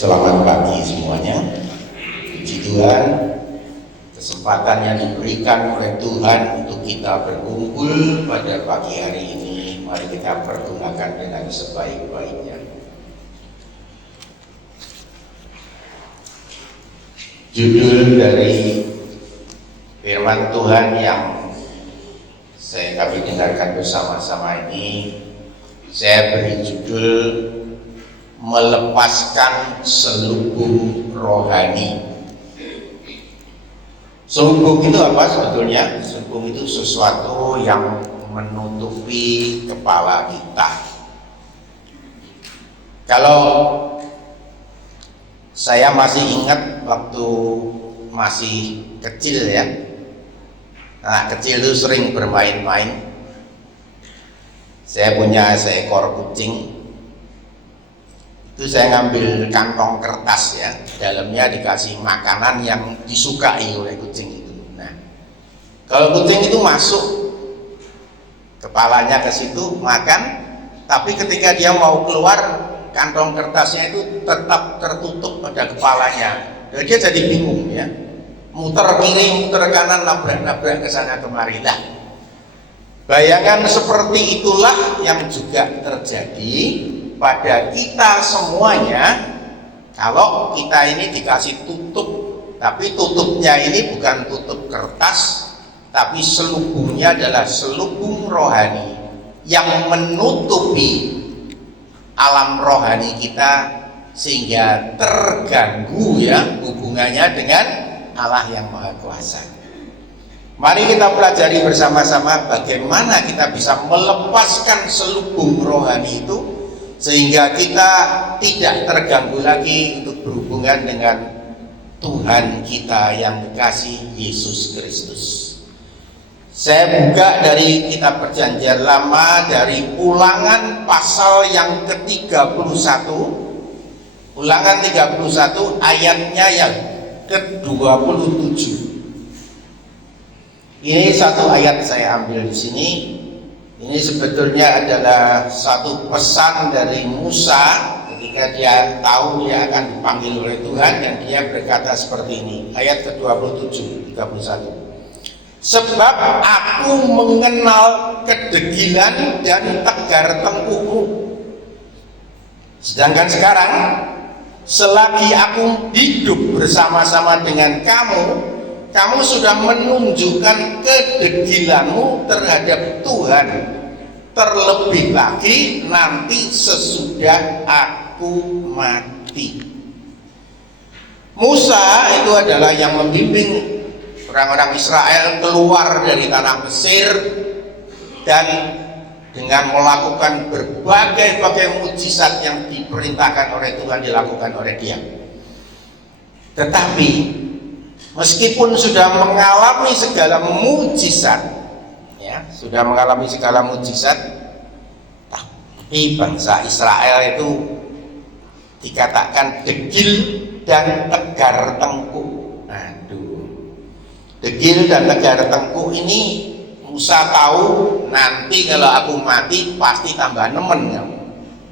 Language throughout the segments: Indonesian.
Selamat pagi semuanya. Puji Tuhan, kesempatan yang diberikan oleh Tuhan untuk kita berkumpul pada pagi hari ini, mari kita pergunakan dengan sebaik-baiknya. Judul dari firman Tuhan yang kami dengarkan bersama-sama ini, saya beri judul melepaskan selubung rohani. Selubung itu apa sebetulnya? Selubung itu sesuatu yang menutupi kepala kita. Kalau saya masih ingat waktu masih kecil ya, anak kecil itu sering bermain-main. Saya punya seekor kucing. Itu saya ngambil kantong kertas ya, dalamnya dikasih makanan yang disukai oleh kucing itu. Nah, kalau kucing itu masuk kepalanya ke situ makan, tapi ketika dia mau keluar, kantong kertasnya itu tetap tertutup pada kepalanya. Dan dia jadi bingung ya, muter kiri, muter kanan, nabrak-nabrak ke sana kemari. Lah, bayangan seperti itulah yang juga terjadi pada kita semuanya. Kalau kita ini dikasih tutup, tapi tutupnya ini bukan tutup kertas, tapi selubungnya adalah selubung rohani yang menutupi alam rohani kita sehingga terganggu ya hubungannya dengan Allah yang Maha Kuasa. Mari kita pelajari bersama-sama bagaimana kita bisa melepaskan selubung rohani itu sehingga kita tidak terganggu lagi untuk berhubungan dengan Tuhan kita yang dikasih Yesus Kristus. Saya buka dari kitab Perjanjian Lama dari Ulangan pasal yang ke-31. Ulangan 31 ayatnya yang ke-27. Ini satu ayat saya ambil di sini. Ini sebetulnya adalah satu pesan dari Musa ketika dia tahu dia akan dipanggil oleh Tuhan, dan dia berkata seperti ini, ayat ke-27, 31. Sebab aku mengenal kedegilan dan tegar tengkukmu. Sedangkan sekarang, selagi aku hidup bersama-sama dengan kamu, kamu sudah menunjukkan kedegilanmu terhadap Tuhan, terlebih lagi nanti sesudah aku mati. Musa itu adalah yang membimbing orang-orang Israel keluar dari tanah Mesir dan dengan melakukan berbagai mukjizat yang diperintahkan oleh Tuhan dilakukan oleh dia. Tetapi meskipun sudah mengalami segala mukjizat, ya, sudah mengalami segala mukjizat, tapi bangsa Israel itu dikatakan degil dan tegar tengkuk. Aduh, degil dan tegar tengkuk ini Musa tahu nanti kalau aku mati pasti tambah nemen kamu.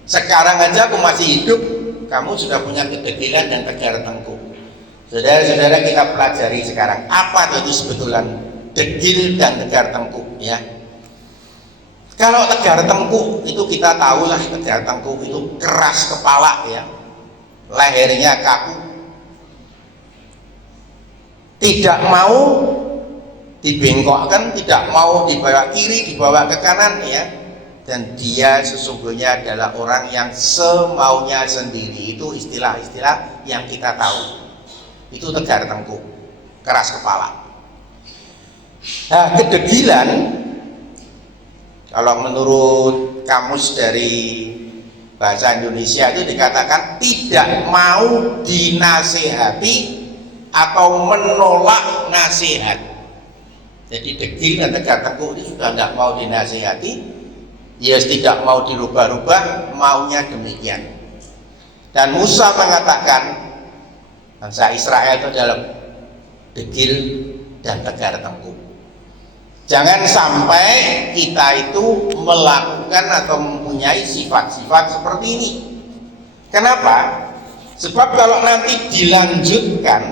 Sekarang aja aku masih hidup, kamu sudah punya kedegilan dan tegar tengkuk. Saudara-saudara, kita pelajari sekarang apa itu sebetulnya degil dan tegar tengkuk ya. Kalau tegar tengkuk itu kita tahulah, tegar tengkuk itu keras kepala ya, lehernya kaku, tidak mau dibengkokkan, tidak mau dibawa kiri, dibawa ke kanan ya. Dan dia sesungguhnya adalah orang yang semaunya sendiri. Itu istilah-istilah yang kita tahu. Itu tegar tengkuk, keras kepala. Nah, kedegilan kalau menurut kamus dari bahasa Indonesia itu dikatakan tidak mau dinasehati atau menolak nasihat. Jadi degil dan tegar tengkuk itu sudah tidak mau dinasehati, ya tidak mau dirubah-rubah, maunya demikian. Dan Musa mengatakan bangsa Israel itu adalah degil dan tegar tengkuk. Jangan sampai kita itu melakukan atau mempunyai sifat-sifat seperti ini. Kenapa? Sebab kalau nanti dilanjutkan,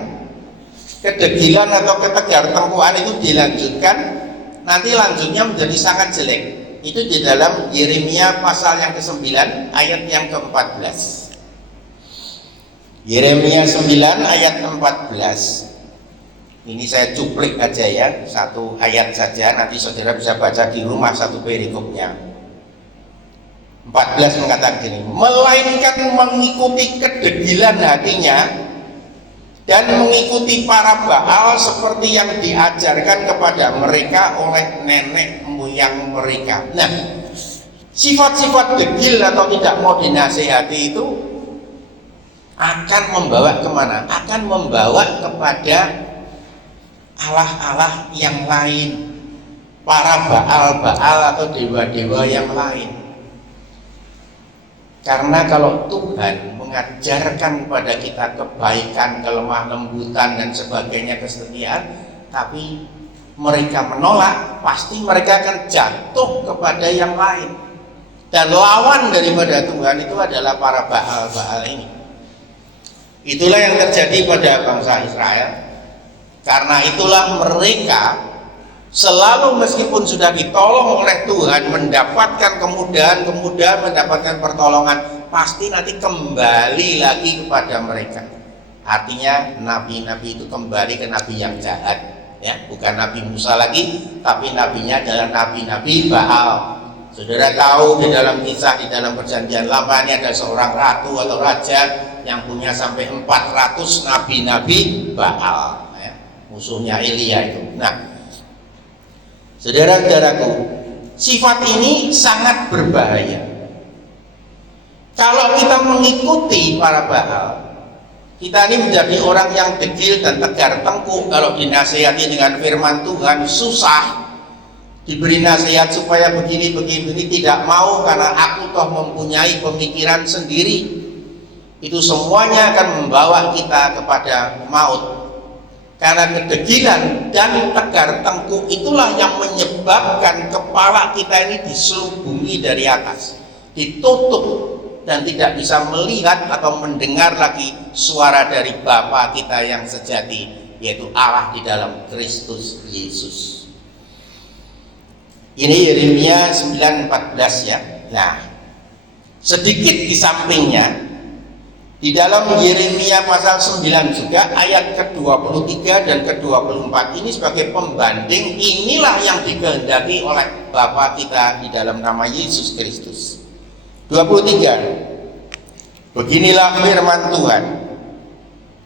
kedegilan atau ketegar tengkuan itu dilanjutkan, nanti lanjutnya menjadi sangat jelek. Itu di dalam Yeremia pasal yang ke-9 ayat yang ke-14. Yeremia 9 ayat 14. Ini saya cuplik aja ya, satu ayat saja, nanti saudara bisa baca di rumah satu perikopnya. 14 mengatakan gini, melainkan mengikuti kedegilan hatinya dan mengikuti para Baal seperti yang diajarkan kepada mereka oleh nenek moyang mereka. Nah, sifat-sifat degil atau tidak mau dinasehati itu akan membawa kemana? Akan membawa kepada Allah-Allah yang lain, para Baal-Baal atau dewa-dewa yang lain. Karena kalau Tuhan mengajarkan kepada kita kebaikan, kelemah lembutan dan sebagainya, kesetiaan, tapi mereka menolak, pasti mereka akan jatuh kepada yang lain. Dan lawan daripada Tuhan itu adalah para Baal-Baal ini. Itulah yang terjadi pada bangsa Israel. Karena itulah mereka selalu meskipun sudah ditolong oleh Tuhan, mendapatkan kemudahan, mendapatkan pertolongan, pasti nanti kembali lagi kepada mereka. Artinya nabi-nabi itu kembali ke nabi yang jahat, ya, bukan Nabi Musa lagi, tapi nabinya adalah nabi-nabi Baal. Saudara tahu di dalam kisah di dalam perjanjian lama ini ada seorang ratu atau raja yang punya sampai 400 nabi-nabi Baal, ya, musuhnya Elia itu. Nah, saudara-saudaraku, sifat ini sangat berbahaya. Kalau kita mengikuti para Baal, kita ini menjadi orang yang degil dan tegar tengkuk. Kalau dinasihati dengan firman Tuhan susah, diberi nasihat supaya begini tidak mau karena aku toh mempunyai pemikiran sendiri. Itu semuanya akan membawa kita kepada maut. Karena kedegilan dan tegar tengkuk itulah yang menyebabkan kepala kita ini diselubungi dari atas, ditutup, dan tidak bisa melihat atau mendengar lagi suara dari Bapa kita yang sejati, yaitu Allah di dalam Kristus Yesus. Ini Yeremia 9:14 ya. Nah, sedikit di sampingnya, di dalam Yeremia pasal 9 juga ayat ke-23 dan ke-24 ini sebagai pembanding, inilah yang dikehendaki oleh Bapa kita di dalam nama Yesus Kristus. 23. Beginilah firman Tuhan.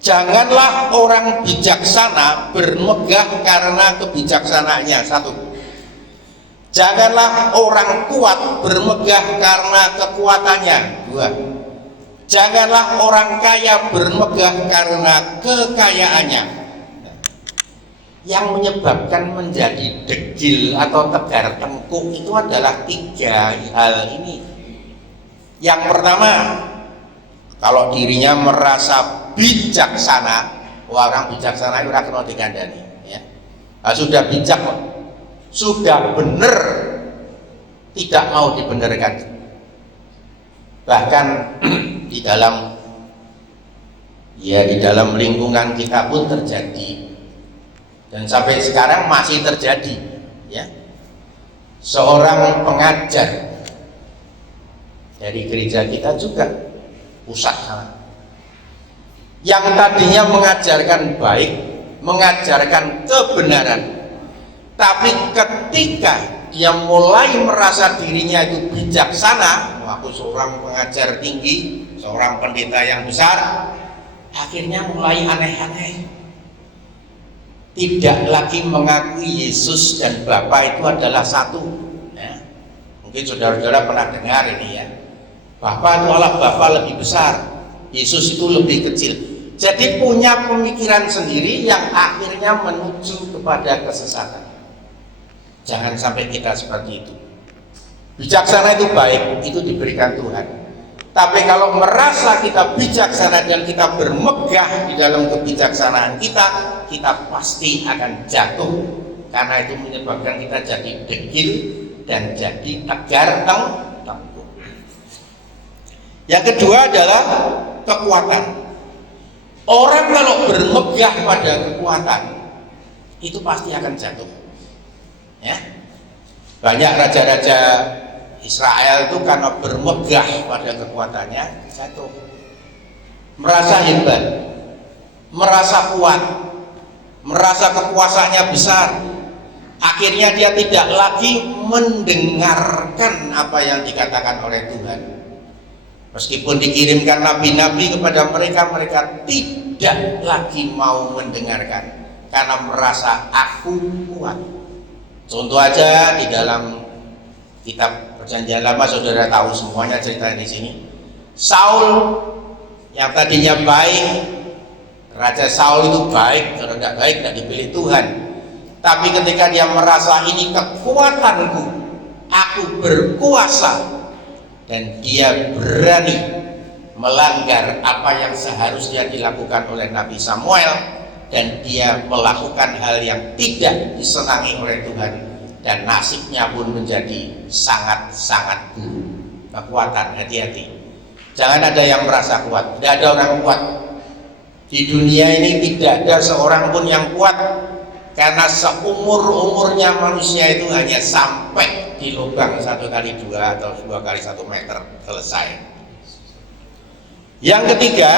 Janganlah orang bijaksana bermegah karena kebijaksanaannya. 1. Janganlah orang kuat bermegah karena kekuatannya. 2. Janganlah orang kaya bermegah karena kekayaannya. Yang menyebabkan menjadi degil atau tegar tengkuk itu adalah 3 hal ini. Yang pertama, kalau dirinya merasa bijaksana, orang bijaksana itu ora dikandani, ya. Nah, sudah bijak, sudah benar, tidak mau dibenarkan. Bahkan di dalam lingkungan kita pun terjadi, dan sampai sekarang masih terjadi, ya. Seorang pengajar dari gereja kita juga, pusat yang tadinya mengajarkan baik, mengajarkan kebenaran, tapi ketika dia mulai merasa dirinya itu bijaksana, aku seorang pengajar tinggi, seorang pendeta yang besar, akhirnya mulai aneh-aneh, tidak lagi mengakui Yesus dan Bapa itu adalah satu, ya. Mungkin saudara-saudara pernah dengar ini, ya, Bapa itu Allah Bapa lebih besar, Yesus itu lebih kecil. Jadi punya pemikiran sendiri yang akhirnya menuju kepada kesesatan. Jangan sampai kita seperti itu. Bijaksana itu baik, itu diberikan Tuhan. Tapi kalau merasa kita bijaksana dan kita bermegah di dalam kebijaksanaan kita, kita pasti akan jatuh. Karena itu menyebabkan kita jadi degil dan jadi tegar tengkuk. Yang kedua adalah kekuatan. Orang kalau bermegah pada kekuatan itu pasti akan jatuh. Ya. Banyak raja-raja Israel itu karena bermegah pada kekuatannya jatuh. Merasa hebat, merasa kuat, merasa kekuasaannya besar. Akhirnya dia tidak lagi mendengarkan apa yang dikatakan oleh Tuhan. Meskipun dikirimkan nabi-nabi kepada mereka, mereka tidak lagi mau mendengarkan karena merasa aku kuat. Contoh aja di dalam kitab Perjanjian Lama, saudara tahu semuanya cerita di sini. Saul yang tadinya baik, Raja Saul itu baik, kalau tidak baik tidak dipilih Tuhan. Tapi ketika dia merasa ini kekuatanku, aku berkuasa, dan dia berani melanggar apa yang seharusnya dilakukan oleh Nabi Samuel, dan dia melakukan hal yang tidak disenangi oleh Tuhan, dan nasibnya pun menjadi sangat-sangat buruk. Kekuatan, hati-hati. Jangan ada yang merasa kuat. Tidak ada orang kuat di dunia ini, tidak ada seorang pun yang kuat, karena seumur-umurnya manusia itu hanya sampai di lubang 1 kali 2 atau 2 kali 1 meter, selesai. Yang ketiga,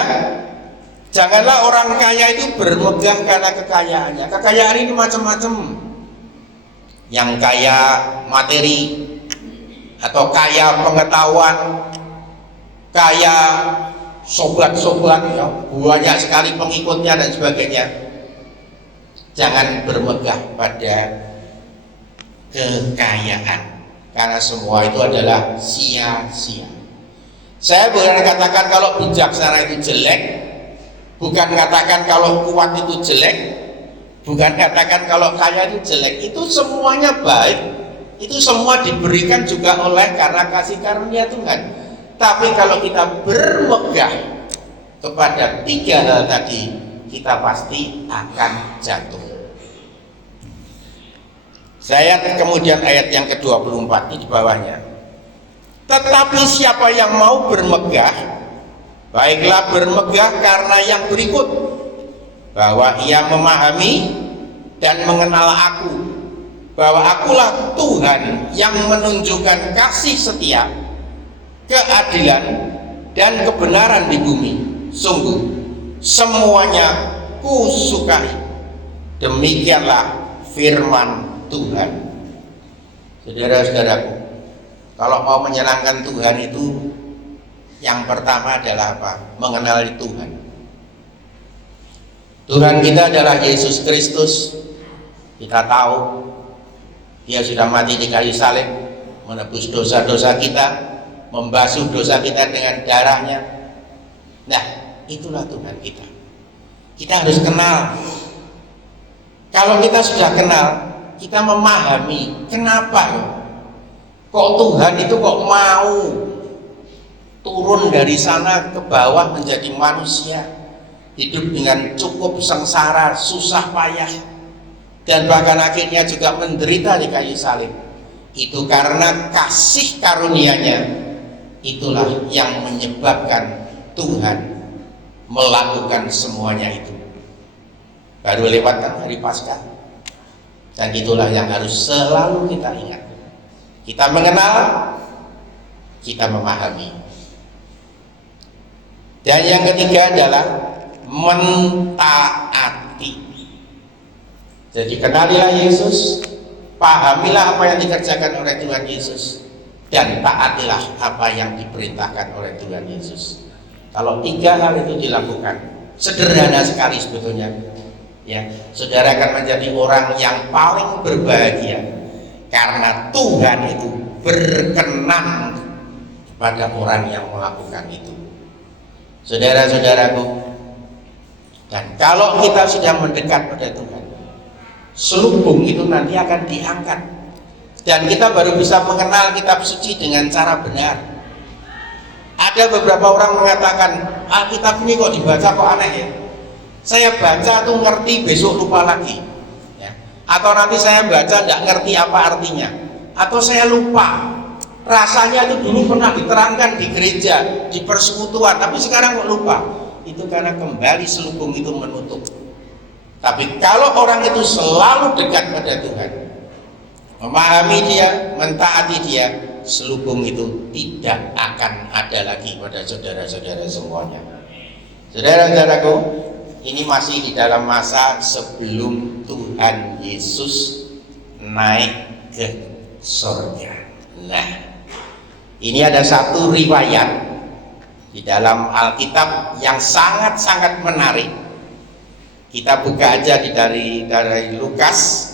janganlah orang kaya itu bermegah karena kekayaannya. Kekayaan ini macam-macam. Yang kaya materi, atau kaya pengetahuan, kaya sobat-sobat, ya, banyak sekali pengikutnya dan sebagainya. Jangan bermegah pada kekayaan, karena semua itu adalah sia-sia. Saya bukan katakan kalau bijaksana itu jelek, bukan katakan kalau kuat itu jelek, bukan katakan kalau kaya itu jelek. Itu semuanya baik, itu semua diberikan juga oleh karena kasih karunia Tuhan. Tapi kalau kita bermegah kepada 3 hal tadi, kita pasti akan jatuh. Saya kemudian ayat yang ke-24 di bawahnya. Tetapi siapa yang mau bermegah, baiklah bermegah karena yang berikut, bahwa ia memahami dan mengenal aku, bahwa akulah Tuhan yang menunjukkan kasih setia, keadilan dan kebenaran di bumi. Sungguh semuanya kusukai. Demikianlah firman Tuhan. Saudara-saudaraku, kalau mau menyenangkan Tuhan itu yang pertama adalah apa? Mengenali Tuhan. Tuhan kita adalah Yesus Kristus. Kita tahu Dia sudah mati di kayu salib, menebus dosa-dosa kita, membasuh dosa kita dengan darahnya. Nah, itulah Tuhan kita. Kita harus kenal. Kalau kita sudah kenal, kita memahami kenapa kok Tuhan itu kok mau turun dari sana ke bawah menjadi manusia, hidup dengan cukup sengsara, susah payah, dan bahkan akhirnya juga menderita di kayu salib. Itu karena kasih karunia-Nya. Itulah yang menyebabkan Tuhan melakukan semuanya itu. Baru lewat hari Paskah. Dan itulah yang harus selalu kita ingat. Kita mengenal, kita memahami. Dan yang ketiga adalah mentaati. Jadi kenalilah Yesus, pahamilah apa yang dikerjakan oleh Tuhan Yesus, dan taatilah apa yang diperintahkan oleh Tuhan Yesus. Kalau 3 hal itu dilakukan, sederhana sekali sebetulnya, ya, saudara akan menjadi orang yang paling berbahagia, karena Tuhan itu berkenan kepada orang yang melakukan itu. Saudara-saudaraku, dan kalau kita sudah mendekat pada Tuhan, selubung itu nanti akan diangkat, dan kita baru bisa mengenal kitab suci dengan cara benar. Ada beberapa orang mengatakan, Alkitab ini kok dibaca kok aneh ya, saya baca tuh ngerti, besok lupa lagi, ya. Atau nanti saya baca nggak ngerti apa artinya, atau saya lupa, rasanya itu dulu pernah diterangkan di gereja, di persekutuan, tapi sekarang kok lupa. Itu karena kembali selubung itu menutup. Tapi kalau orang itu selalu dekat pada Tuhan, memahami dia, mentaati dia, selubung itu tidak akan ada lagi pada saudara-saudara semuanya. Saudara-saudaraku, ini masih di dalam masa sebelum Tuhan Yesus naik ke surga. Nah, ini ada satu riwayat di dalam Alkitab yang sangat-sangat menarik. Kita buka aja dari Lukas,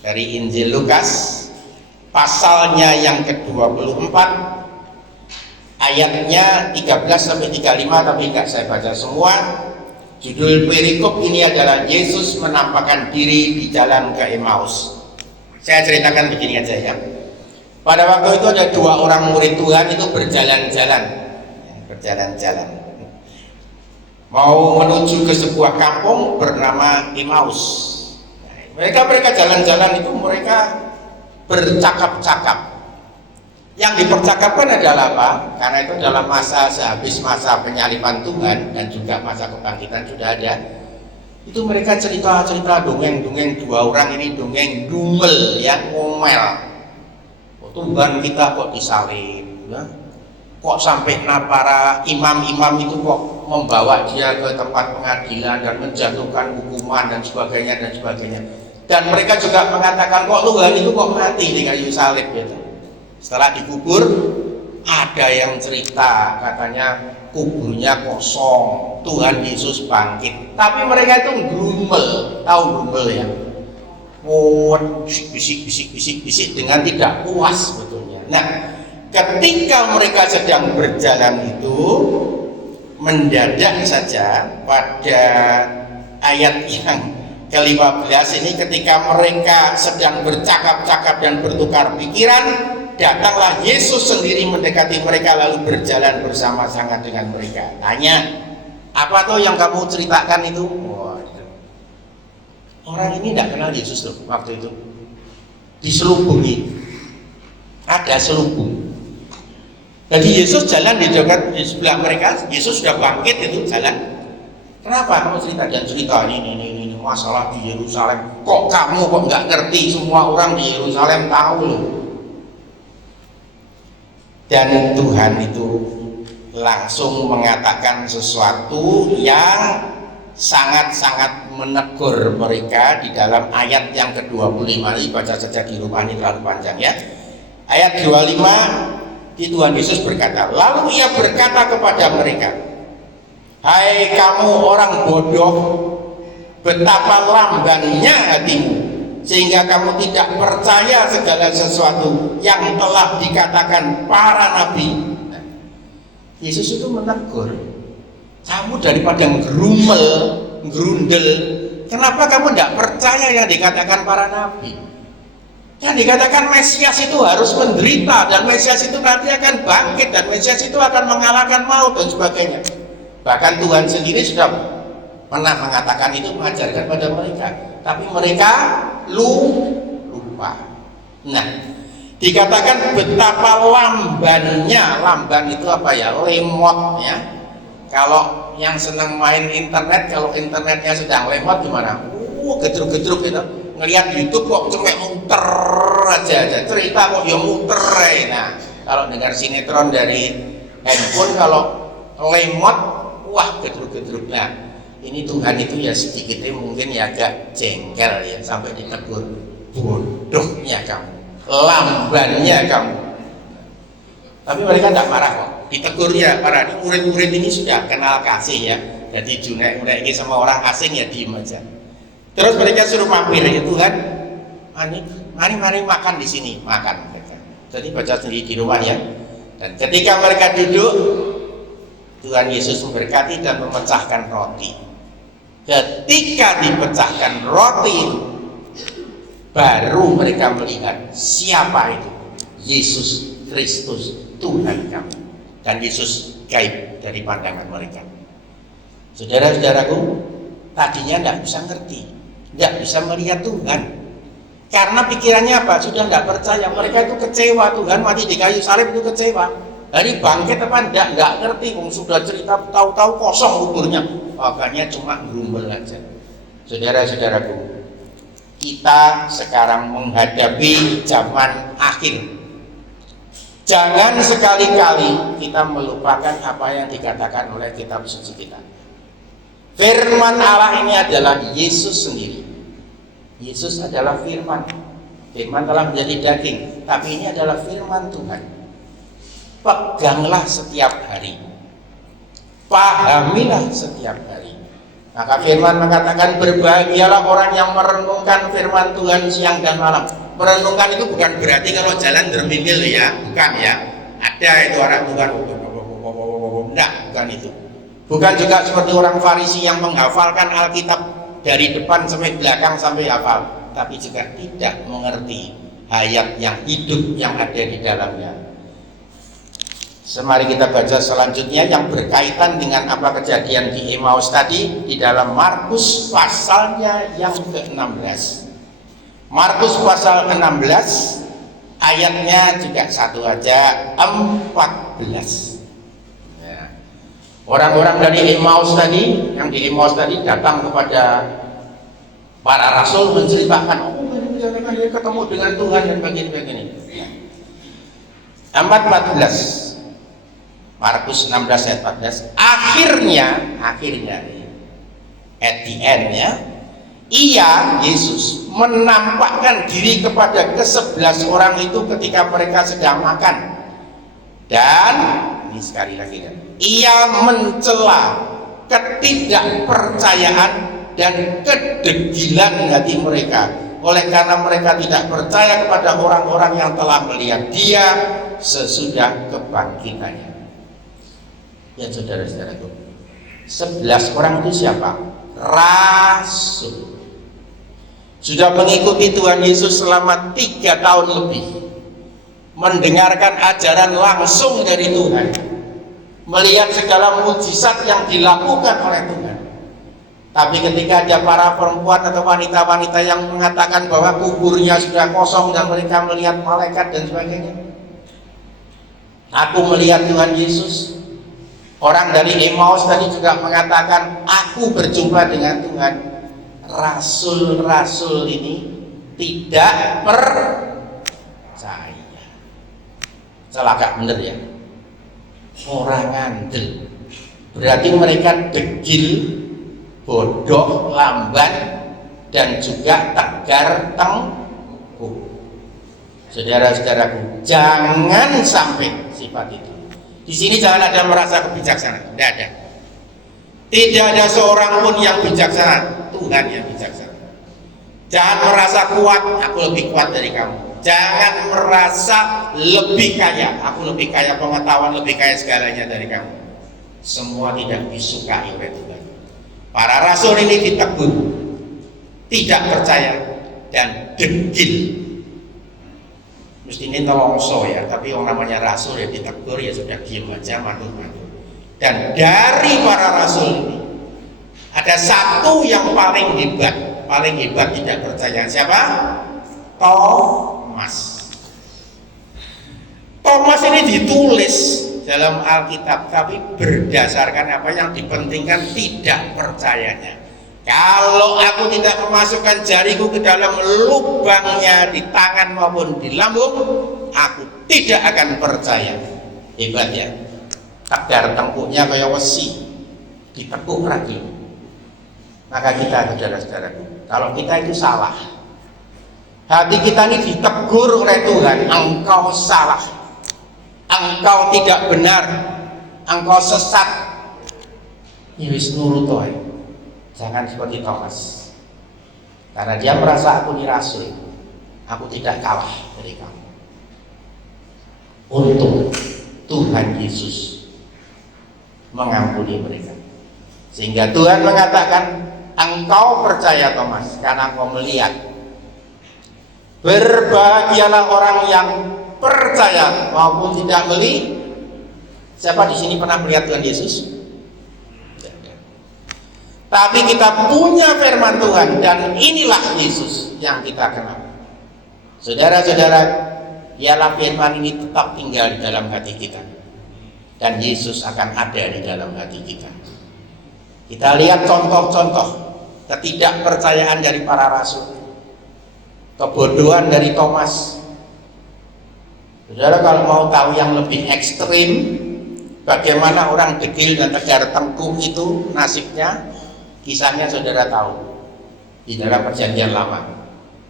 dari Injil Lukas, pasalnya yang ke-24, ayatnya 13 sampai 35, tapi enggak saya baca semua. Judul perikop ini adalah Yesus menampakkan diri di jalan ke Emmaus. Saya ceritakan begini aja ya. Pada waktu itu ada dua orang murid Tuhan itu berjalan-jalan, mau menuju ke sebuah kampung bernama Emmaus. Mereka jalan-jalan itu mereka bercakap-cakap. Yang dipercakapkan adalah apa? Karena itu dalam masa sehabis masa penyaliban Tuhan dan juga masa kebangkitan sudah ada. Itu mereka cerita-cerita dongeng-dongeng, dua orang ini dongeng dumel yang ngomel. Oh, Tuhan kita kok disalib, ya? Kok sampai para imam-imam itu kok membawa dia ke tempat pengadilan dan menjatuhkan hukuman dan sebagainya. Dan mereka juga mengatakan kok Tuhan itu kok mati di kayu salib gitu. Setelah dikubur, ada yang cerita katanya kuburnya kosong, Tuhan Yesus bangkit. Tapi mereka itu grumel, tahu grumel ya? Bisik dengan tidak puas sebetulnya. Nah, ketika mereka sedang berjalan itu, mendadak saja pada ayat yang ke-15 ini, ketika mereka sedang bercakap-cakap dan bertukar pikiran, datanglah Yesus sendiri mendekati mereka lalu berjalan bersama-sama dengan mereka. Tanya, apa tuh yang kamu ceritakan itu? Wah, orang ini tidak kenal Yesus loh waktu itu. Diselubungi, ada selubung. Jadi Yesus jalan di dekat di sebelah mereka. Yesus sudah bangkit itu jalan. Kenapa kamu cerita? Dan cerita ini masalah di Yerusalem. Kok kamu kok nggak ngerti? Semua orang di Yerusalem tahu loh. Dan Tuhan itu langsung mengatakan sesuatu yang sangat-sangat menegur mereka di dalam ayat yang ke-25 ini. Baca saja di rumah, ini terlalu panjang ya. Ayat 25, di Tuhan Yesus berkata, lalu ia berkata kepada mereka, hai kamu orang bodoh, betapa lambannya hatimu sehingga kamu tidak percaya segala sesuatu yang telah dikatakan para nabi. Yesus itu menegur, kamu daripada gerumel, gerundel, kenapa kamu tidak percaya yang dikatakan para nabi? Yang dikatakan Mesias itu harus menderita, dan Mesias itu nanti akan bangkit, dan Mesias itu akan mengalahkan maut dan sebagainya. Bahkan Tuhan sendiri sudah pernah mengatakan itu, mengajarkan pada mereka, tapi mereka lupa. Nah, dikatakan betapa lambannya. Lamban itu apa ya? Lemot ya. Kalau yang senang main internet, kalau internetnya sedang lemot gimana? Gedruk-gedruk gitu. Ngelihat YouTube kok cuma muter aja, cerita kok ya muter. Nah, kalau dengar sinetron dari handphone, kalau lemot, wah gedruk-gedruk. Nah, ini Tuhan itu ya sedikitnya mungkin ya agak jengkel ya, sampai ditegur, bodohnya kamu, lambannya kamu. Tapi mereka tidak marah kok, ditegurnya marah. Ini murid-murid ini sudah kenal kasih ya, jadi junek-junek ini sama orang asing ya diem aja. Terus mereka suruh mampir ya, Tuhan, mari makan di sini, makan mereka. Jadi baca sendiri di rumah ya. Dan ketika mereka duduk, Tuhan Yesus memberkati dan memecahkan roti. Ketika dipecahkan roti itu, baru mereka melihat siapa itu, Yesus Kristus, Tuhan kami. Dan Yesus gaib dari pandangan mereka. Saudara-saudaraku, tadinya tidak bisa ngerti, tidak bisa melihat Tuhan, karena pikirannya apa? Sudah tidak percaya. Mereka itu kecewa, Tuhan mati di kayu salib itu kecewa. Hari bangkit apa enggak ngerti, sudah cerita tahu-tahu kosong kuburnya. Makanya cuma gerumbel aja. Saudara-saudaraku, kita sekarang menghadapi zaman akhir. Jangan sekali-kali kita melupakan apa yang dikatakan oleh kitab suci kita. Firman Allah ini adalah Yesus sendiri. Yesus adalah firman. Firman telah menjadi daging, tapi ini adalah firman Tuhan. Peganglah setiap hari, pahamilah setiap hari. Maka firman mengatakan, berbahagialah orang yang merenungkan firman Tuhan siang dan malam. Merenungkan itu bukan berarti kalau jalan bermimil ya, bukan ya. Ada itu orang Tuhan, enggak, bukan itu. Bukan juga seperti orang Farisi yang menghafalkan Alkitab dari depan sampai belakang sampai hafal, tapi juga tidak mengerti ayat yang hidup yang ada di dalamnya. Mari kita baca selanjutnya yang berkaitan dengan apa kejadian di Emmaus tadi di dalam Markus pasalnya yang ke-16. Markus pasal 16 ayatnya juga satu aja, 14. Ya. Orang-orang dari Emmaus tadi, yang di Emmaus tadi datang kepada para rasul menceritakan, dia ketemu dengan Tuhan dan begini-begini. 14. Markus 16 ayat 14. Akhirnya at the end ya, ia Yesus menampakkan diri kepada ke-11 orang itu ketika mereka sedang makan. Dan ini sekali lagi kan, ia mencela ketidakpercayaan dan kedegilan hati mereka, oleh karena mereka tidak percaya kepada orang-orang yang telah melihat dia sesudah kebangkitannya. Ya saudara-saudaraku, 11 orang itu siapa? Rasul. Sudah mengikuti Tuhan Yesus selama 3 tahun lebih, mendengarkan ajaran langsung dari Tuhan, melihat segala mujizat yang dilakukan oleh Tuhan. Tapi ketika ada para perempuan atau wanita-wanita yang mengatakan bahwa kuburnya sudah kosong dan mereka melihat malaikat dan sebagainya, aku melihat Tuhan Yesus. Orang dari Emmaus tadi juga mengatakan, aku berjumpa dengan Tuhan. Rasul-rasul ini tidak percaya. Celaka bener ya, orang ngandel. Berarti mereka degil, bodoh, lamban, dan juga tegar tengkuk. Saudara-saudaraku, jangan sampai sifat itu. Di sini jangan ada merasa kebijaksanaan, tidak ada. Tidak ada seorang pun yang bijaksana, Tuhan yang bijaksana. Jangan merasa kuat, aku lebih kuat dari kamu. Jangan merasa lebih kaya, aku lebih kaya pengetahuan, lebih kaya segalanya dari kamu. Semua tidak disukai oleh Tuhan. Para rasul ini ditegur, tidak percaya dan degil. Mesti ini nolongso ya, tapi yang namanya rasul ya ditegur ya sudah diam aja, manut-manut. Dan dari para rasul ini ada satu yang paling hebat tidak percaya. Siapa? Thomas. Thomas ini ditulis dalam Alkitab, tapi berdasarkan apa yang dipentingkan tidak percayanya. Kalau aku tidak memasukkan jariku ke dalam lubangnya di tangan maupun di lambung, aku tidak akan percaya. Hebat ya. Tegar tengkuknya kayak wesi, ditekuk lagi. Maka kita, saudara-saudaraku, kalau kita itu salah, hati kita ini ditegur oleh Tuhan, engkau salah, engkau tidak benar, engkau sesat. Ya wis nurut toh. Jangan seperti Thomas, karena dia merasa aku ini rasul, aku tidak kalah dari kamu. Untung Tuhan Yesus mengampuni mereka, sehingga Tuhan mengatakan, engkau percaya Thomas karena engkau melihat. Berbahagialah orang yang percaya maupun tidak melihat. Siapa di sini pernah melihat Tuhan Yesus? Tapi kita punya firman Tuhan, dan inilah Yesus yang kita kenal. Saudara-saudara, ialah firman ini tetap tinggal di dalam hati kita. dan Yesus akan ada di dalam hati kita. Kita lihat contoh-contoh ketidakpercayaan dari para rasul, kebodohan dari Thomas. Saudara, kalau mau tahu yang lebih ekstrim, bagaimana orang degil dan tegar tengkuk itu nasibnya, kisahnya saudara tahu di dalam perjanjian lama.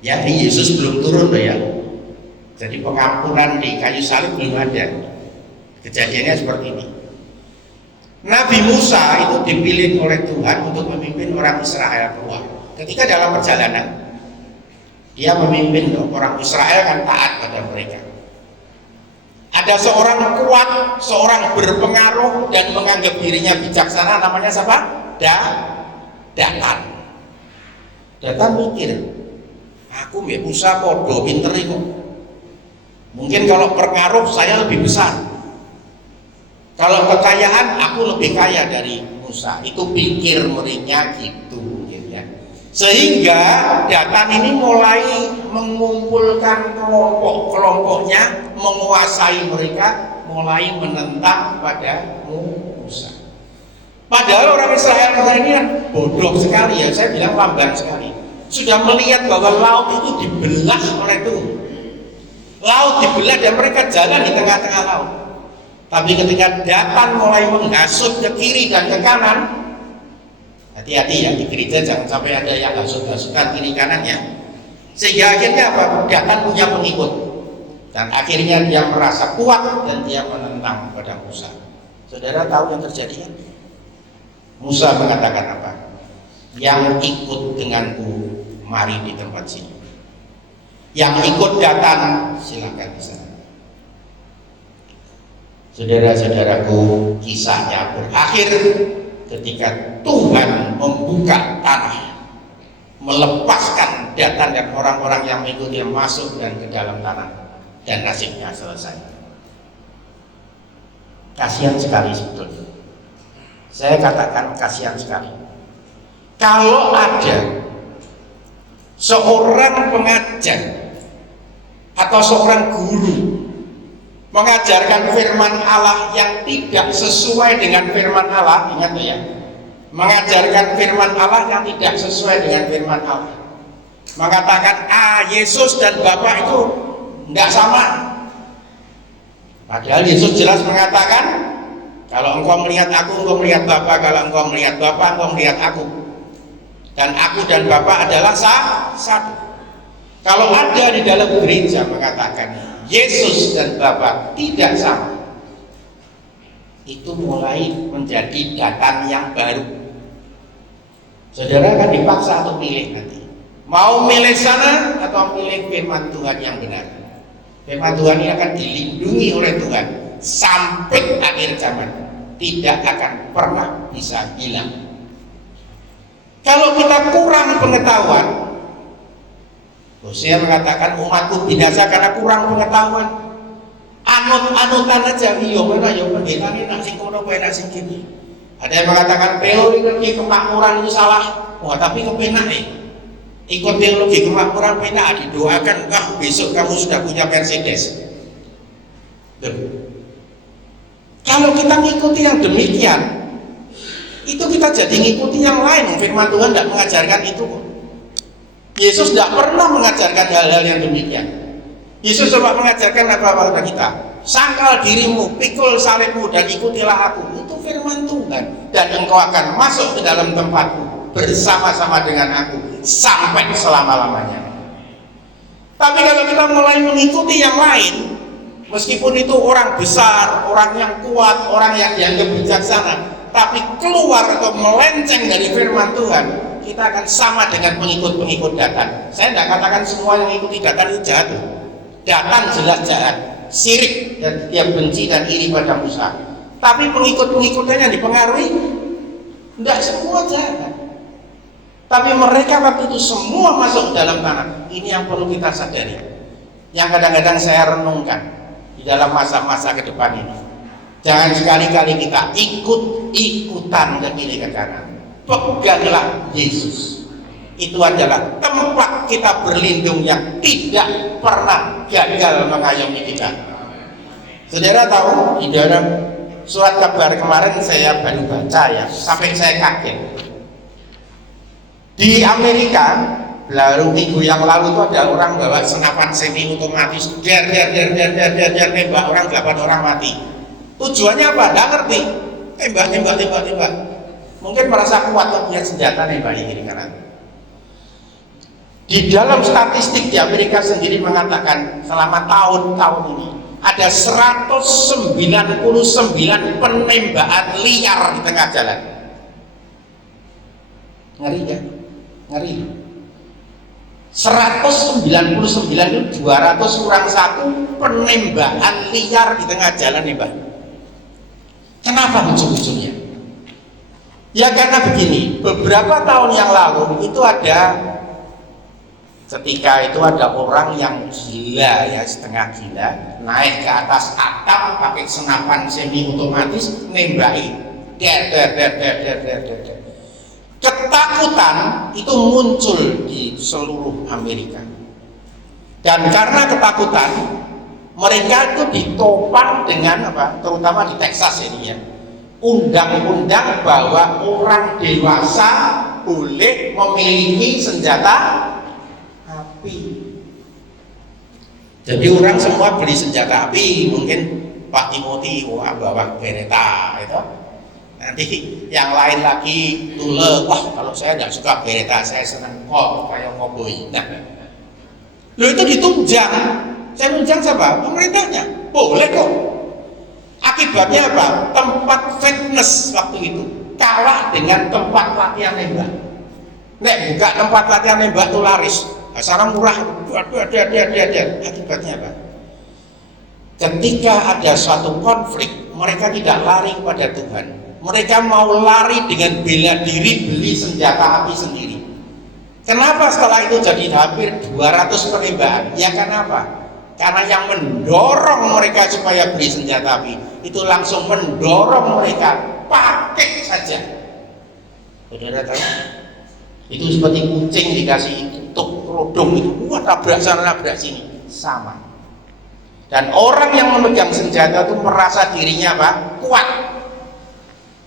Ya, Yesus belum turun loh ya. Jadi pengampunan di kayu salib belum ada. Kejadiannya seperti ini. Nabi Musa itu dipilih oleh Tuhan untuk memimpin orang Israel keluar. Ketika dalam perjalanan, dia memimpin orang Israel kan taat pada mereka. Ada seorang kuat, seorang berpengaruh dan menganggap dirinya bijaksana, namanya siapa? Datan. Datan mikir, aku Mbak Musa podo pinter kok. Mungkin kalau pengaruh saya lebih besar. Kalau kekayaan aku lebih kaya dari Musa. Itu pikir mereka gitu ya. Sehingga Datan ini mulai mengumpulkan kelompok-kelompoknya, menguasai mereka, mulai menentang pada Musa. Padahal orang Israel ini kan bodoh sekali ya, saya bilang lamban sekali. Sudah melihat bahwa laut itu dibelah oleh Tuhan. Laut dibelah dan mereka jalan di tengah-tengah laut. Tapi ketika Datan mulai menghasut ke kiri dan ke kanan, hati-hati ya, di gereja jangan sampai ada yang hasut-hasutan kiri kanannya. Sehingga akhirnya apa? Datan punya pengikut. Dan akhirnya dia merasa kuat dan dia menentang pada Musa. Saudara tahu yang terjadi? Musa mengatakan apa? Yang ikut denganku, mari di tempat sini. Yang ikut Datan, silakan di sana. Saudara-saudaraku, kisahnya berakhir ketika Tuhan membuka tanah, melepaskan Datan dan orang-orang yang mengikuti masuk dan ke dalam tanah, dan nasibnya selesai. Kasihan sekali sebetulnya. Saya katakan kasihan sekali. Kalau ada seorang pengajar atau seorang guru mengajarkan firman Allah yang tidak sesuai dengan firman Allah, ingat ya, mengajarkan firman Allah yang tidak sesuai dengan firman Allah, mengatakan Yesus dan Bapa itu tidak sama, padahal Yesus jelas mengatakan, kalau engkau melihat aku, engkau melihat Bapa, kalau engkau melihat Bapa, engkau melihat aku, dan aku dan Bapa adalah satu. Kalau ada di dalam gereja mengatakan Yesus dan Bapa tidak sama, itu mulai menjadi Datan yang baru. Saudara akan dipaksa untuk pilih nanti, mau milih sana atau pilih firman Tuhan yang benar. Firman Tuhan ini akan dilindungi oleh Tuhan sampai akhir zaman, tidak akan pernah bisa hilang. Kalau kita kurang pengetahuan, Hosea mengatakan umatku binasa karena kurang pengetahuan. Anut-anutan aja, yo mana yo pendeta ini nak sing kono kowe nak sing kene. Ada yang mengatakan teologi kemakmuran itu salah. Wah, tapi kepenak ikut teologi kemakmuran penak, didoakan besok kamu sudah punya Mercedes. Kalau kita mengikuti yang demikian, itu kita jadi ngikuti yang lain. Firman Tuhan tidak mengajarkan itu. Yesus tidak pernah mengajarkan hal-hal yang demikian. Yesus coba mengajarkan apa pada kita? Sangkal dirimu, pikul salibmu, dan ikutilah aku. Itu firman Tuhan. Dan engkau akan masuk ke dalam tempatku bersama-sama dengan aku sampai selama-lamanya. Tapi kalau kita mulai mengikuti yang lain, meskipun itu orang besar, orang yang kuat, orang yang dianggap bijaksana, tapi keluar atau melenceng dari firman Tuhan, kita akan sama dengan pengikut-pengikut Datan. Saya tidak katakan semua yang mengikuti Datan itu jahat. Datan jelas jahat, syirik dan dia benci dan iri pada Musa. Tapi pengikut-pengikutnya yang dipengaruhi, tidak semua jahat. Tapi mereka waktu itu semua masuk dalam tanah. Ini yang perlu kita sadari, yang kadang-kadang saya renungkan di dalam masa-masa ke depan ini. Jangan sekali-kali kita ikut-ikutan ke kiri ke kanan. Peganglah Yesus. Itu adalah tempat kita berlindung yang tidak pernah gagal mengayomi kita. Saudara tahu, di dalam surat kabar kemarin saya baru baca ya, sampai saya kaget. Di Amerika, baru minggu yang lalu itu ada orang bawa senapan semi otomatis, nembak orang, 8 orang mati. Tujuannya apa? Nggak ngerti. Tembak. Mungkin merasa kuat atau punya senjata nembak kiri kanan. Di dalam statistik di Amerika sendiri mengatakan selama tahun-tahun ini ada 199 penembakan liar di tengah jalan. Ngeri ya? Ngeri. 199 itu 200 kurang 1 penembakan liar di tengah jalan nih Mbak. Kenapa ujung-ujungnya? Ya karena begini, beberapa tahun yang lalu itu ketika itu ada orang yang gila ya, setengah gila, naik ke atas atap pakai senapan semi otomatis nembaki. Ketakutan itu muncul di seluruh Amerika. Dan karena ketakutan, mereka itu ditopang dengan apa? Terutama di Texas ini ya, undang-undang bahwa orang dewasa boleh memiliki senjata api. Jadi orang semua beli senjata api, mungkin Pak Timothy bawa Beretta itu. Nanti yang lain lagi nule, wah kalau saya nggak suka Beretta, saya senang kok kayak ngoboi. Nah, lo itu ditunjang. Saya nunjang siapa? Pemerintahnya. Boleh kok. Akibatnya apa? Tempat fitness waktu itu kalah dengan tempat latihan nembak. Nek buka tempat latihan nembak itu laris. Sekarang murah, akibatnya apa? Ketika ada suatu konflik, mereka tidak lari kepada Tuhan. Mereka mau lari dengan bela diri, beli senjata api sendiri. Kenapa setelah itu jadi hampir 200 penembakan? Ya karena apa? Karena yang mendorong mereka supaya beli senjata api itu langsung mendorong mereka pakai saja. Saudara tahu? Itu seperti kucing dikasih tutup rodong itu, wah tabrak sana tabrak sini, sama. Dan orang yang memegang senjata itu merasa dirinya apa? Kuat,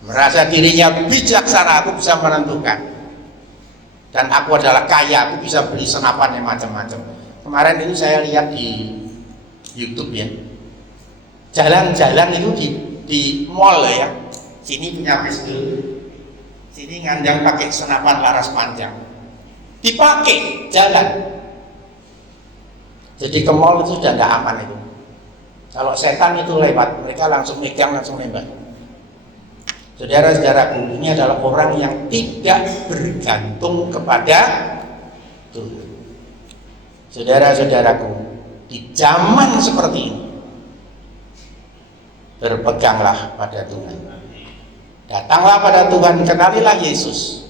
merasa dirinya bijaksana, aku bisa menentukan, dan aku adalah kaya, aku bisa beli senapan yang macam-macam. Kemarin itu saya lihat di YouTube ya, jalan-jalan itu di mall ya, sini punya pistol, sini ngandang pakai senapan laras panjang, dipakai jalan. Jadi ke mall itu sudah tidak aman itu. Kalau setan itu lewat, mereka langsung megang, langsung nembak. Saudara-saudaraku, ini adalah orang yang tidak bergantung kepada Tuhan. Saudara-saudaraku, di zaman seperti ini, berpeganglah pada Tuhan. Datanglah pada Tuhan, kenalilah Yesus,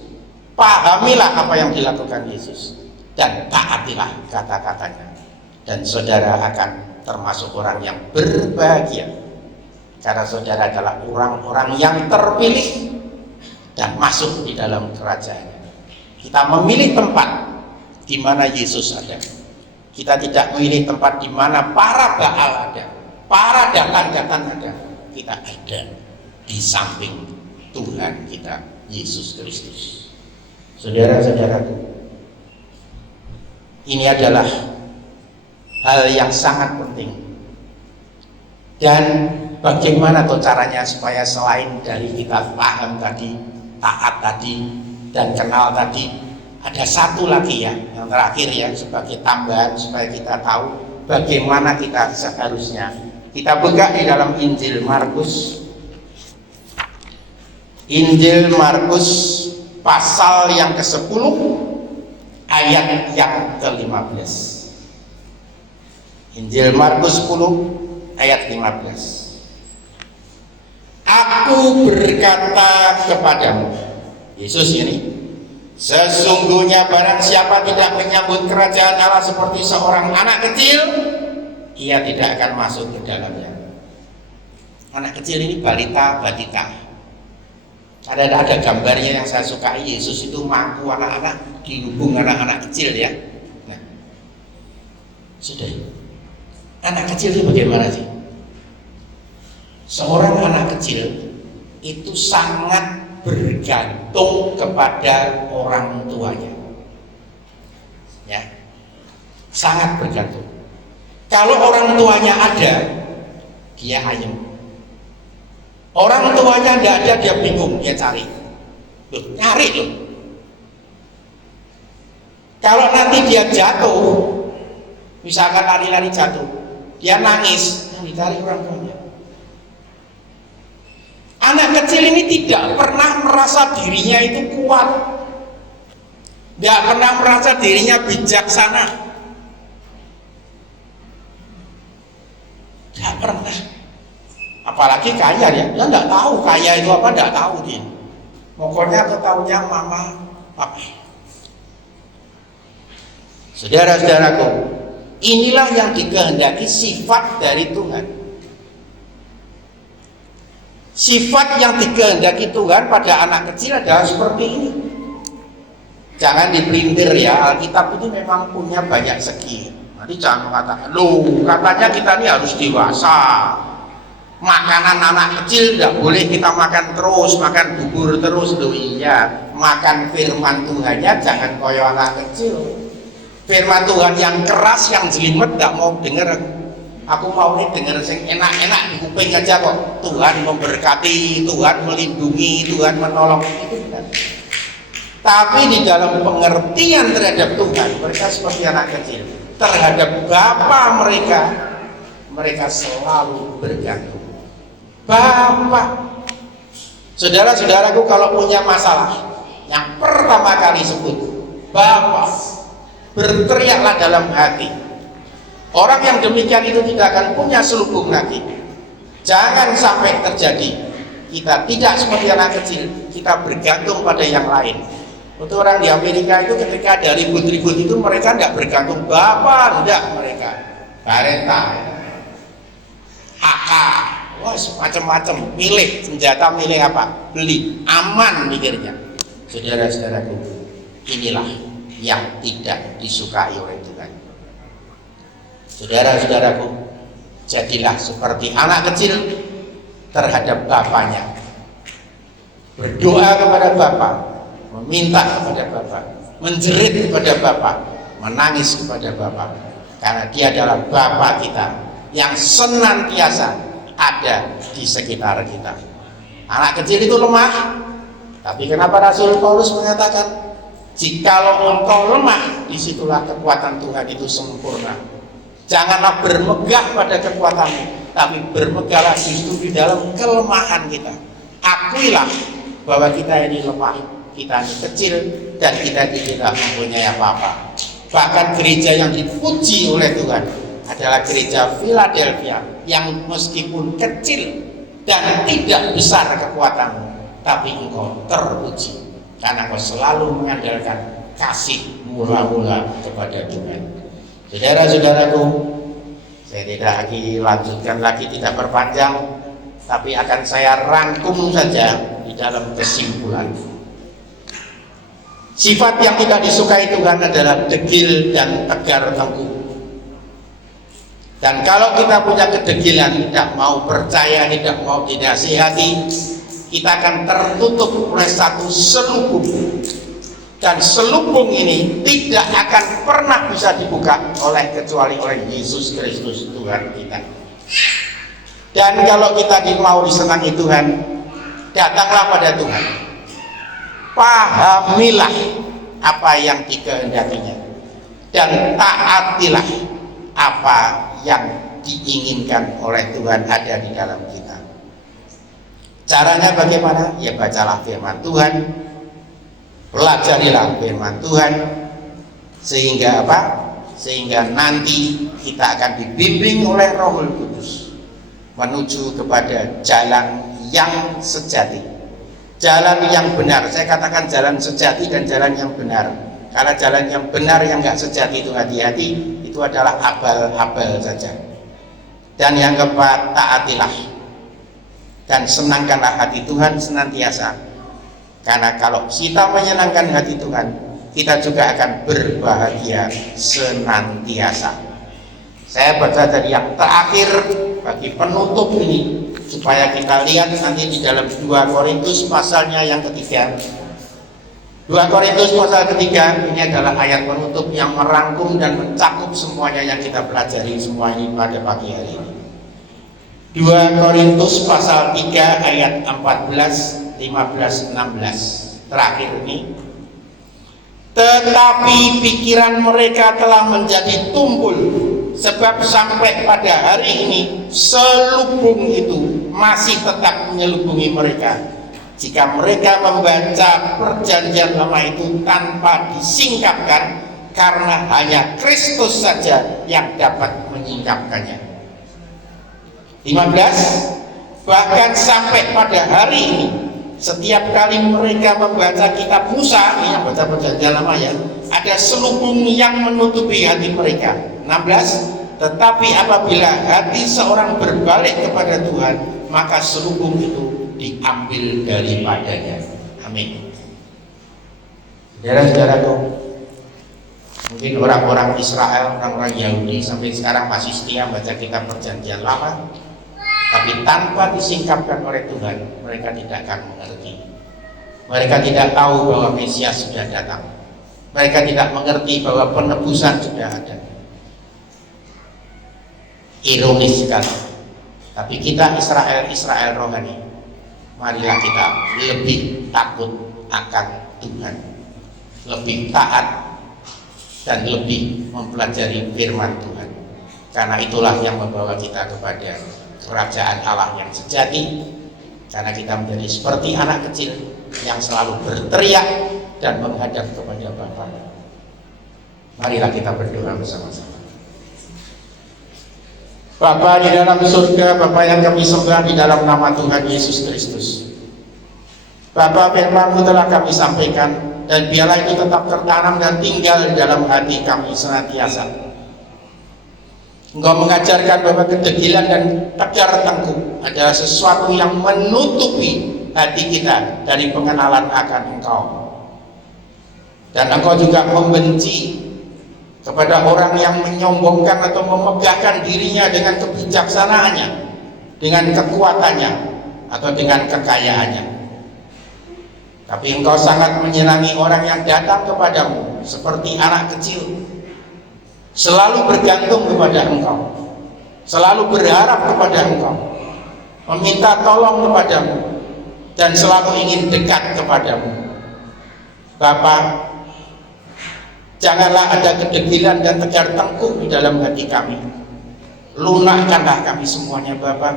pahamilah apa yang dilakukan Yesus, dan taatilah kata-katanya. Dan saudara akan termasuk orang yang berbahagia, karena saudara adalah orang-orang yang terpilih dan masuk di dalam kerajaan. Kita memilih tempat di mana Yesus ada. Kita tidak memilih tempat di mana para Baal ada, para datan-datan ada. Kita ada di samping Tuhan kita, Yesus Kristus. Saudara-saudaraku, ini adalah hal yang sangat penting. Dan bagaimana tuh caranya supaya selain dari kita paham tadi, taat tadi, dan kenal tadi, ada satu lagi ya, yang terakhir ya, sebagai tambahan supaya kita tahu bagaimana kita seharusnya. Kita buka di dalam Injil Markus. Injil Markus pasal yang ke-10 ayat yang ke-15. Injil Markus 10 ayat 15. Aku berkata kepadamu, Yesus ini, sesungguhnya barang siapa tidak menyambut kerajaan Allah seperti seorang anak kecil, ia tidak akan masuk ke dalamnya. Anak kecil ini balita. Ada gambarnya yang saya sukai, Yesus itu mangku anak-anak, dihubung anak-anak kecil ya. Nah, sudah. Anak kecil itu bagaimana sih? Seorang anak kecil itu sangat bergantung kepada orang tuanya, ya, sangat bergantung. Kalau orang tuanya ada, dia ayem. Orang tuanya tidak ada, dia bingung, dia cari, nyari loh. Kalau nanti dia jatuh, misalkan lari-lari jatuh, dia nangis, yang dicari orang tuanya. Anak kecil ini tidak pernah merasa dirinya itu kuat, tidak pernah merasa dirinya bijaksana, tidak pernah. Apalagi kaya dia tidak tahu kaya itu apa, tidak tahu dia. Pokoknya ketahunya mama, papa. Saudara-saudaraku, inilah yang dikehendaki sifat dari Tuhan. Sifat yang dikehendaki Tuhan pada anak kecil adalah seperti ini. Jangan dipelintir ya, Alkitab itu memang punya banyak segi. Nanti jangan mengatakan, loh katanya kita ini harus dewasa. Makanan anak kecil tidak boleh kita makan terus, makan bubur terus. Loh iya, makan firman Tuhannya jangan koyo anak kecil. Firman Tuhan yang keras, yang jelimet tidak mau dengar. Aku mau nih dengar yang enak-enak di kuping aja kok. Tuhan memberkati, Tuhan melindungi, Tuhan menolong, itu kan. Tapi di dalam pengertian terhadap Tuhan, mereka seperti anak kecil. Terhadap Bapa mereka selalu bergantung. Bapa. Saudara-saudaraku, kalau punya masalah, yang pertama kali sebut Bapa, berteriaklah dalam hati. Orang yang demikian itu tidak akan punya selubung lagi. Jangan sampai terjadi kita tidak seperti anak kecil, kita bergantung pada yang lain. Untuk orang di Amerika itu ketika ada ribut-ribut itu mereka tidak bergantung Bapak, tidak, mereka Barenta, AK, wah macam-macam, milih senjata, milih apa, beli, aman mikirnya. Saudara-saudaraku, inilah yang tidak disukai oleh Tuhan. Saudara-saudaraku, jadilah seperti anak kecil terhadap bapaknya. Berdoa kepada Bapak, meminta kepada Bapak, menjerit kepada Bapak, menangis kepada Bapak, karena Dia adalah Bapak kita yang senantiasa ada di sekitar kita. Anak kecil itu lemah, tapi kenapa Rasul Paulus mengatakan, jikalau engkau lemah, disitulah kekuatan Tuhan itu sempurna. Janganlah bermegah pada kekuatanmu, tapi bermegahlah justru di dalam kelemahan kita. Akuilah bahwa kita ini lemah, kita ini kecil, dan kita tidak mempunyai apa-apa. Bahkan gereja yang dipuji oleh Tuhan adalah gereja Philadelphia, yang meskipun kecil dan tidak besar kekuatanmu, tapi engkau terpuji karena engkau selalu mengandalkan kasih mula-mula kepada Tuhan. Saudara-saudaraku, saya tidak lagi lanjutkan lagi, tidak perpanjang, tapi akan saya rangkum saja di dalam kesimpulan. Sifat yang tidak disukai Tuhan adalah degil dan tegar tengkuk. Dan kalau kita punya kedegilan, tidak mau percaya, tidak mau dinasihati, kita akan tertutup oleh satu selubung. Dan selubung ini tidak akan pernah bisa dibuka kecuali oleh Yesus Kristus Tuhan kita. Dan kalau kita mau disenangi Tuhan, datanglah pada Tuhan, pahamilah apa yang dikehendakinya, dan taatilah apa yang diinginkan oleh Tuhan ada di dalam kita. Caranya bagaimana? Ya bacalah firman Tuhan, pelajarilah firman Tuhan, sehingga apa? Sehingga nanti kita akan dibimbing oleh Roh Kudus menuju kepada jalan yang sejati, jalan yang benar. Saya katakan jalan sejati dan jalan yang benar, karena jalan yang benar yang nggak sejati itu hati-hati, itu adalah abal-abal saja. Dan yang keempat, taatilah dan senangkanlah hati Tuhan senantiasa. Karena kalau kita menyenangkan hati Tuhan, kita juga akan berbahagia senantiasa. Saya baca dari yang terakhir bagi penutup ini, supaya kita lihat nanti di dalam 2 Korintus pasalnya yang ketiga. 2 Korintus pasal ketiga ini adalah ayat penutup yang merangkum dan mencakup semuanya yang kita pelajari semua ini pada pagi hari ini. 2 Korintus pasal 3 ayat 14, 15, 16 terakhir ini. Tetapi pikiran mereka telah menjadi tumpul, sebab sampai pada hari ini selubung itu masih tetap menyelubungi mereka. Jika mereka membaca perjanjian lama itu tanpa disingkapkan, karena hanya Kristus saja yang dapat menyingkapkannya. 15. Bahkan sampai pada hari ini, setiap kali mereka membaca kitab Musa, ini yang baca perjanjian lama ya, ada selubung yang menutupi hati mereka. 16. Tetapi apabila hati seorang berbalik kepada Tuhan, maka selubung itu diambil daripadanya. Amin. Saudara-saudaraku, mungkin orang-orang Israel, orang-orang Yahudi sampai sekarang masih setia baca kitab perjanjian lama, tapi tanpa disingkapkan oleh Tuhan, mereka tidak akan mengerti. Mereka tidak tahu bahwa Mesias sudah datang. Mereka tidak mengerti bahwa penebusan sudah ada. Ironis sekali. Tapi kita Israel rohani, marilah kita lebih takut akan Tuhan, lebih taat dan lebih mempelajari firman Tuhan, karena itulah yang membawa kita kepada kerajaan Allah yang sejati, karena kita menjadi seperti anak kecil yang selalu berteriak dan menghadap kepada Bapa. Marilah kita berdoa bersama-sama. Bapa di dalam surga, Bapa yang kami sembah di dalam nama Tuhan Yesus Kristus. Bapa, firman-Mu telah kami sampaikan, dan biarlah itu tetap tertanam dan tinggal di dalam hati kami senantiasa. Engkau mengajarkan bahwa kedegilan dan tegar tengkuk adalah sesuatu yang menutupi hati kita dari pengenalan akan Engkau. Dan Engkau juga membenci kepada orang yang menyombongkan atau memegahkan dirinya dengan kebijaksanaannya, dengan kekuatannya, atau dengan kekayaannya. Tapi Engkau sangat menyenangi orang yang datang kepadamu seperti anak kecil, selalu bergantung kepada Engkau, selalu berharap kepada Engkau, meminta tolong kepadamu, dan selalu ingin dekat kepadamu. Bapa, janganlah ada kedegilan dan tegar tengkuk di dalam hati kami. Lunakkanlah kami semuanya Bapa.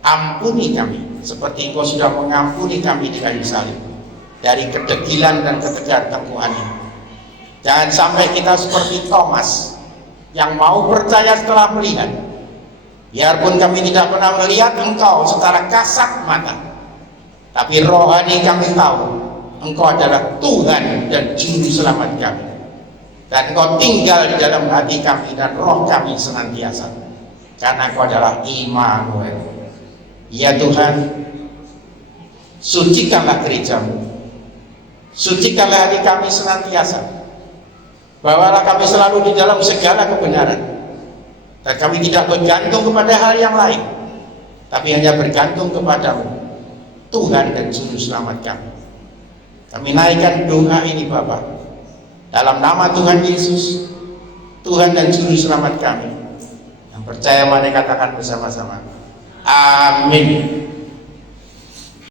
Ampuni kami seperti Engkau sudah mengampuni kami di kayu salib dari kedegilan dan ketegar tengkukan ini. Jangan sampai kita seperti Thomas yang mau percaya setelah melihat. Biarpun kami tidak pernah melihat Engkau secara kasat mata, tapi rohani kami tahu Engkau adalah Tuhan dan Juru Selamat kami. Dan Engkau tinggal di dalam hati kami dan roh kami senantiasa, karena Engkau adalah Immanuel. Ya Tuhan, sucikanlah gereja-Mu, sucikanlah hati kami senantiasa. Bawalah kami selalu di dalam segala kebenaran, dan kami tidak bergantung kepada hal yang lain, tapi hanya bergantung kepadamu, Tuhan dan Juru Selamat kami. Kami naikkan doa ini Bapa, dalam nama Tuhan Yesus, Tuhan dan Juru Selamat kami. Yang percaya mari katakan bersama-sama, amin.